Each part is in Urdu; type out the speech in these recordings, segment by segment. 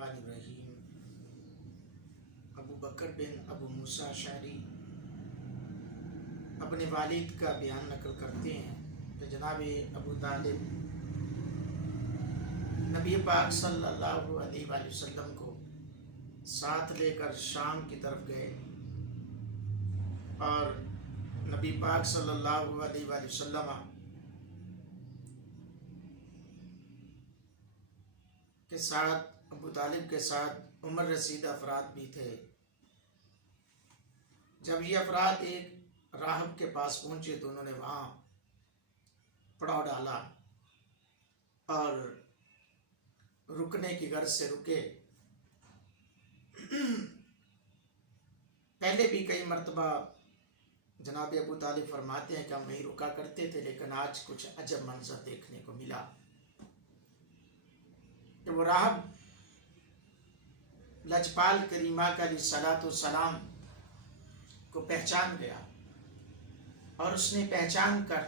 الرحمن الرحیم۔ ابو بکر بن ابو موسیٰ اشعری اپنے والد کا بیان نقل کرتے ہیں کہ جناب ابو طالب نبی پاک صلی اللہ علیہ وآلہ وسلم کو ساتھ لے کر شام کی طرف گئے اور نبی پاک صلی اللہ علیہ وآلہ وسلم کے ساتھ ابو طالب کے ساتھ عمر رسید افراد بھی تھے۔ جب یہ افراد ایک راہب کے پاس پہنچے تو انہوں نے وہاں پڑاؤ ڈالا اور رکنے کی غرض سے رکے۔ پہلے بھی کئی مرتبہ جناب ابو طالب فرماتے ہیں کہ ہم وہیں رکا کرتے تھے، لیکن آج کچھ عجب منظر دیکھنے کو ملا کہ وہ راہب لجپال کریمہ کا علیہ الصلوۃ والسلام کو پہچان گیا اور اس نے پہچان کر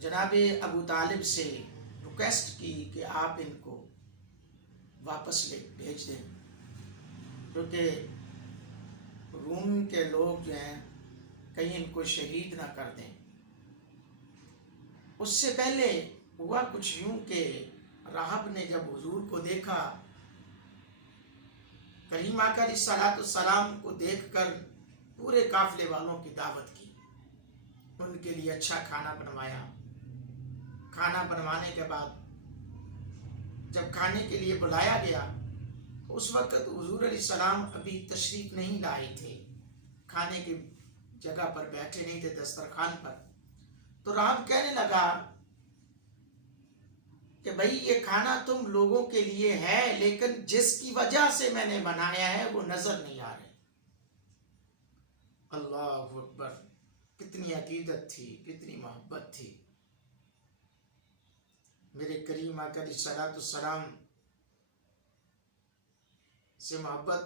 جناب ابو طالب سے ریکویسٹ کی کہ آپ ان کو واپس بھیج دیں، کیونکہ روم کے لوگ جو ہیں کہیں ان کو شہید نہ کر دیں۔ اس سے پہلے ہوا کچھ یوں کہ راہب نے جب حضور کو دیکھا، کریمہ کا علیہ الصلوۃ والسلام کو دیکھ کر پورے قافلے والوں کی دعوت کی، ان کے لیے اچھا کھانا بنوایا۔ کھانا بنوانے کے بعد جب کھانے کے لیے بلایا گیا، اس وقت حضور علیہ السلام ابھی تشریف نہیں لائے تھے، کھانے کی جگہ پر بیٹھے نہیں تھے دسترخوان پر۔ تو راہب کہنے لگا کہ بھائی یہ کھانا تم لوگوں کے لیے ہے، لیکن جس کی وجہ سے میں نے بنایا ہے وہ نظر نہیں آ رہے۔ اللہ اکبر! کتنی عقیدت تھی، کتنی محبت تھی۔ میرے کریم آقا علیہ الصلوۃ والسلام سے محبت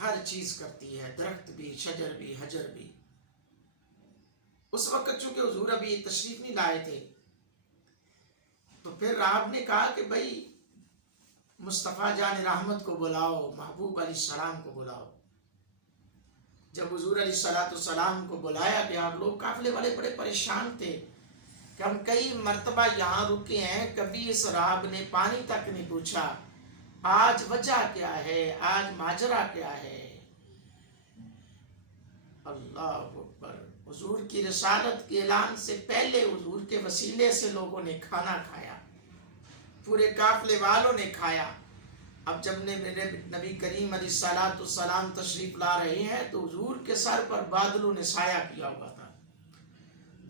ہر چیز کرتی ہے، درخت بھی، شجر بھی، حجر بھی۔ اس وقت چونکہ حضور ابھی تشریف نہیں لائے تھے، تو پھر راہب نے کہا کہ بھائی مصطفیٰ جان رحمت کو بلاؤ، محبوب علیہ السلام کو بلاؤ۔ جب حضور علیہ الصلوۃ والسلام کو بلایا گیا، لوگ قافلے والے بڑے پریشان تھے کہ ہم کئی مرتبہ یہاں رکے ہیں، کبھی اس راہب نے پانی تک نہیں پوچھا، آج وجہ کیا ہے، آج ماجرا کیا ہے۔ اللہ اکبر! حضور کی رسالت کے اعلان سے پہلے حضور کے وسیلے سے لوگوں نے کھانا کھایا، پورے قافلے والوں نے کھایا۔ اب جب میرے نبی کریم علیہ الصلوۃ والسلام تشریف لا رہے ہیں تو حضور کے سر پر بادلوں نے سایہ کیا ہوا تھا،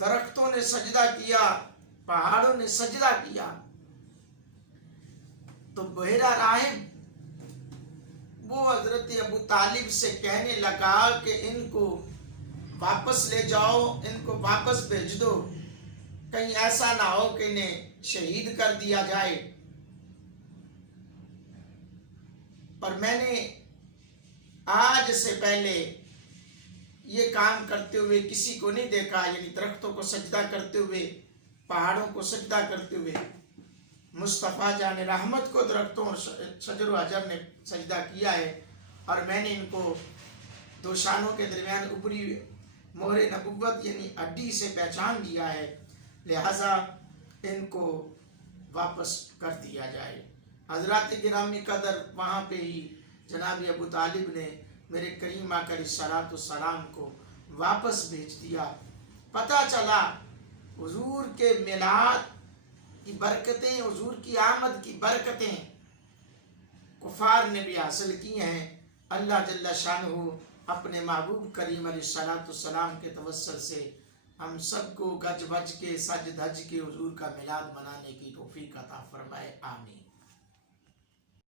درختوں نے سجدہ کیا، پہاڑوں نے سجدہ کیا۔ تو بحیرہ راہب وہ حضرت ابو طالب سے کہنے لگا کہ ان کو واپس لے جاؤ، ان کو واپس بھیج دو، کہیں ایسا نہ ہو کہ انہیں شہید کر دیا جائے۔ اور میں نے آج سے پہلے یہ کام کرتے ہوئے کسی کو نہیں دیکھا، یعنی درختوں کو سجدہ کرتے ہوئے، پہاڑوں کو سجدہ کرتے ہوئے۔ مصطفیٰ جان رحمت کو درختوں اور شجر و حجر نے سجدہ کیا ہے، اور میں نے ان کو دو شانوں کے درمیان اوپری مہر نبوت یعنی ہڈی سے پہچان لیا ہے، لہذا ان کو واپس کر دیا جائے۔ حضرات گرامی قدر، وہاں پہ ہی جناب ابو طالب نے میرے کریم آقا علیہ الصلوۃ والسلام کو واپس بھیج دیا۔ پتہ چلا حضور کے میلاد کی برکتیں، حضور کی آمد کی برکتیں کفار نے بھی حاصل کی ہیں۔ اللہ جل شانہ اپنے محبوب کریم علیہ الصلوۃ والسلام کے توسل سے ہم سب کو گج بج کے سج دھج کے حضور کا میلاد منانے کی توفیق عطا فرمائے، آمین۔